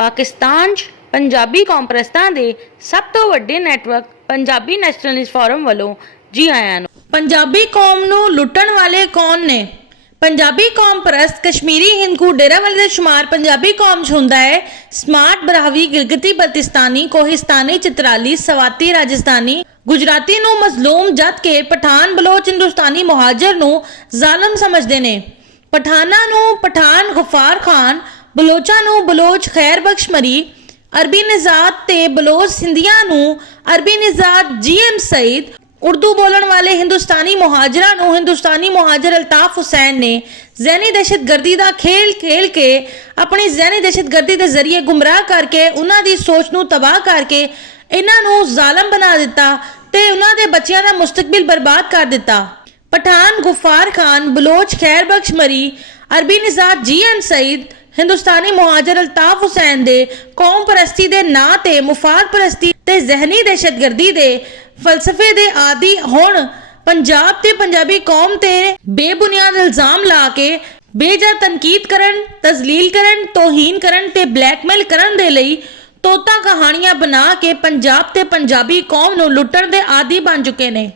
ਪਾਕਿਸਤਾਨ 'ਚ ਪੰਜਾਬੀ ਕੌਮਪ੍ਰਸਤਾਂ ਦੇ ਸਭ ਤੋਂ ਵੱਡੇ ਨੈਟਵਰਕ ਪੰਜਾਬੀ ਨੈਸ਼ਨਲਿਸਟ ਫੋਰਮ ਵੱਲੋਂ ਜੀ ਆਇਆਂ ਨੂੰ। ਪੰਜਾਬੀ ਕੌਮ ਨੂੰ ਲੁੱਟਣ ਵਾਲੇ ਕੌਣ ਨੇ? ਪੰਜਾਬੀ ਕੌਮ ਪ੍ਰਸਤ ਕਸ਼ਮੀਰੀ ਹਿੰਦੂ ਡੇਰਾਵਾਲੇ ਦਾ ਸ਼ੁਮਾਰ ਪੰਜਾਬੀ ਕੌਮ 'ਚ ਹੁੰਦਾ ਹੈ। ਸਮਾਰਟ ਬਰਾਹਵੀ ਗਿਲਗਿਤੀ ਬਲਤਿਸਤਾਨੀ ਕੋਹਿਸਤਾਨੀ ਚਿਤਰਾਲੀ ਸਵਾਤੀ ਰਾਜਸਥਾਨੀ ਗੁਜਰਾਤੀ ਨੂੰ ਮਜ਼ਲੂਮ ਜਦ ਕਿ ਪਠਾਨ ਬਲੋਚ ਹਿੰਦੁਸਤਾਨੀ ਮੁਹਾਜਰ ਨੂੰ ਜ਼ਾਲਮ ਸਮਝਦੇ ਨੇ। ਪਠਾਨਾਂ ਨੂੰ ਪਠਾਨ ਗਫਾਰ ਖਾਨ, ਬਲੋਚਾਂ ਨੂੰ ਬਲੋਚ ਖੈਰ ਬਖਸ਼ ਮਰੀ, ਅਰਬੀ ਨਿਜ਼ਾਦ ਤੇ ਬਲੋਚ ਸਿੰਧੀਆਂ ਨੂੰ ਅਰਬੀ ਨਿਜ਼ਾਦ GM ਸਈਦ, ਉਰਦੂ ਬੋਲਣ ਵਾਲੇ ਹਿੰਦੁਸਤਾਨੀ ਮੁਹਾਜਰਾਂ ਨੂੰ ਹਿੰਦੁਸਤਾਨੀ ਮੁਹਾਜਰ ਅਲਤਾਫ ਹੁਸੈਨ ਨੇ ਜ਼ਹਿਨੀ ਦਹਿਸ਼ਤਗਰਦੀ ਦਾ ਖੇਲ ਖੇਲ ਕੇ ਆਪਣੀ ਜ਼ਹਿਨੀ ਦਹਿਸ਼ਤਗਰਦੀ ਦੇ ਜ਼ਰੀਏ ਗੁੰਮਰਾਹ ਕਰਕੇ ਉਹਨਾਂ ਦੀ ਸੋਚ ਨੂੰ ਤਬਾਹ ਕਰਕੇ ਇਹਨਾਂ ਨੂੰ ਜ਼ਾਲਮ ਬਣਾ ਦਿੱਤਾ ਤੇ ਉਹਨਾਂ ਦੇ ਬੱਚਿਆਂ ਦਾ ਮੁਸਤਕਬਲ ਬਰਬਾਦ ਕਰ ਦਿੱਤਾ। ਪਠਾਨ ਗੁਫਾਰ ਖਾਨ, ਬਲੋਚ ਖੈਰ ਬਖਸ਼ ਮਰੀ, ਅਰਬੀ ਨਿਜ਼ਾਦ GM ਸਈਦ, ਹਿੰਦੁਸਤਾਨੀ ਮੁਹਾਜਰ ਅਲਤਾਫ ਹੁਸੈਨ ਦੇ ਕੌਮ ਪ੍ਰਸਤੀ ਦੇ ਨਾਂ ਤੇ ਮੁਫਾਦ ਪ੍ਰਸਤੀ ਤੇ ਜ਼ਹਿਨੀ ਦਹਿਸ਼ਤਗਰਦੀ ਦੇ ਫਲਸਫੇ ਦੇ ਆਦੀ ਹੁਣ ਪੰਜਾਬ ਤੇ ਪੰਜਾਬੀ ਕੌਮ ਤੇ ਬੇਬੁਨਿਆਦ ਇਲਜ਼ਾਮ ਲਾ ਕੇ ਬੇਜਾ ਤਨਕੀਦ ਕਰਨ, ਤਜ਼ਲੀਲ ਕਰਨ, ਤੋਹੀਨ ਕਰਨ ਤੇ ਬਲੈਕਮੇਲ ਕਰਨ ਦੇ ਲਈ ਤੋਤਾ ਕਹਾਣੀਆਂ ਬਣਾ ਕੇ ਪੰਜਾਬ ਤੇ ਪੰਜਾਬੀ ਕੌਮ ਨੂੰ ਲੁੱਟਣ ਦੇ ਆਦੀ ਬਣ ਚੁੱਕੇ ਨੇ।